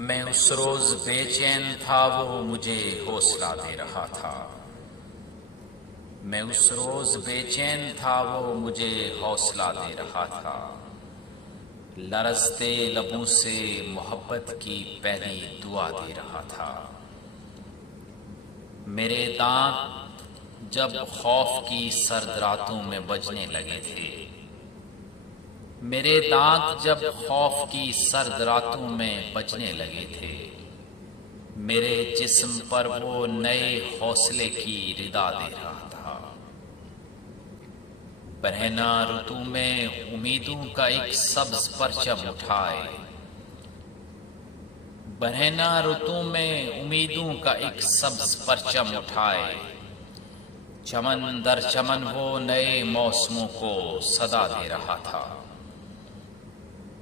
میں اس روز بے چین تھا، وہ مجھے حوصلہ دے رہا تھا۔ میں اس روز بے چین تھا، وہ مجھے حوصلہ دے رہا تھا۔ لرزتے لبوں سے محبت کی پہلی دعا دے رہا تھا۔ میرے دانت جب خوف کی سرد راتوں میں بجنے لگے تھے، میرے دانت جب خوف کی سرد راتوں میں بجنے لگے تھے، میرے جسم پر وہ نئے حوصلے کی ردا دے رہا تھا۔ برہنہ رتو میں امیدوں کا ایک سبز پرچم اٹھائے، برہنہ رتو میں امیدوں کا ایک سبز پرچم اٹھائے، چمن در چمن وہ نئے موسموں کو صدا دے رہا تھا،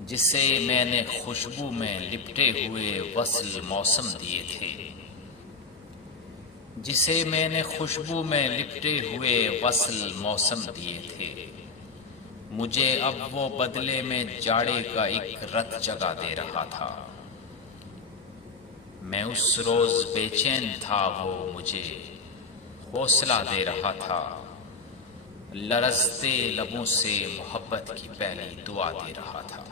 جسے میں نے خوشبو میں لپٹے ہوئے وصل موسم دیے تھے، جسے میں نے خوشبو میں لپٹے ہوئے وصل موسم دیے تھے۔ مجھے اب وہ بدلے میں جاڑے کا ایک رت جگا دے رہا تھا۔ میں اس روز بے چین تھا، وہ مجھے حوصلہ دے رہا تھا۔ لرزتے لبوں سے محبت کی پہلی دعا دے رہا تھا۔